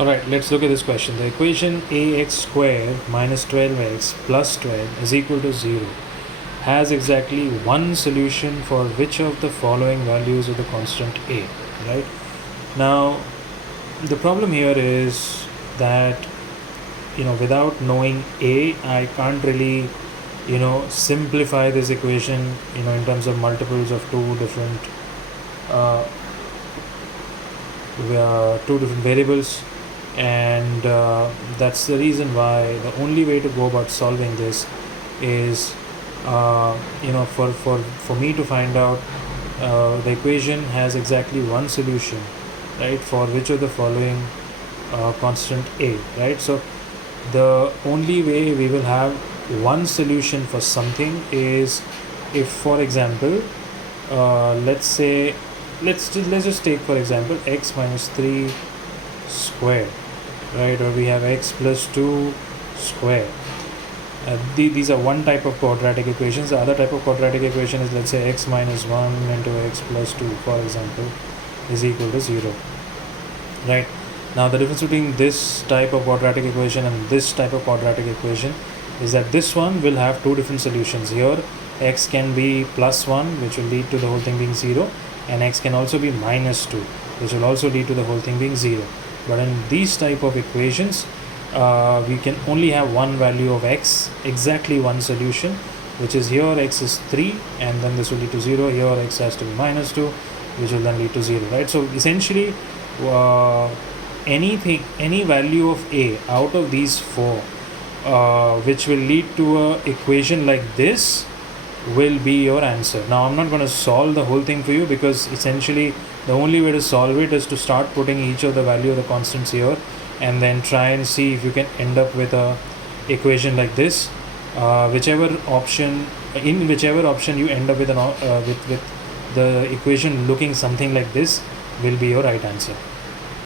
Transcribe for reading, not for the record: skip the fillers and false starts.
Alright, let's look at this question. The equation ax squared minus 12x plus 12 is equal to 0 has exactly one solution for which of the following values of the constant a, right? Now, the problem here is that, without knowing a, I can't really, simplify this equation, in terms of multiples of uh, two different variables, and that's the reason why the only way to go about solving this is for me to find out the equation has exactly one solution, right, for which of the following constant a, right? So the only way we will have one solution for something is if, for example, let's just take for example x minus 3 squared, right? Or we have x plus 2 squared. These are one type of quadratic equations. The other type of quadratic equation is, let's say, x minus 1 into x plus 2, for example, is equal to 0, right? Now the difference between this type of quadratic equation and this type of quadratic equation is that this one will have two different solutions. Here x can be plus 1, which will lead to the whole thing being 0, and x can also be minus 2, which will also lead to the whole thing being 0. But in these type of equations, we can only have one value of x, exactly one solution, which is here x is 3, and then this will lead to 0. Here x has to be minus 2, which will then lead to 0, right? So essentially, any value of a out of these four, which will lead to a equation like this, will be your answer. Now I'm not going to solve the whole thing for you, because essentially the only way to solve it is to start putting each of the value of the constants here and then try and see if you can end up with a equation like this. Whichever option you end up with with the equation looking something like this will be your right answer.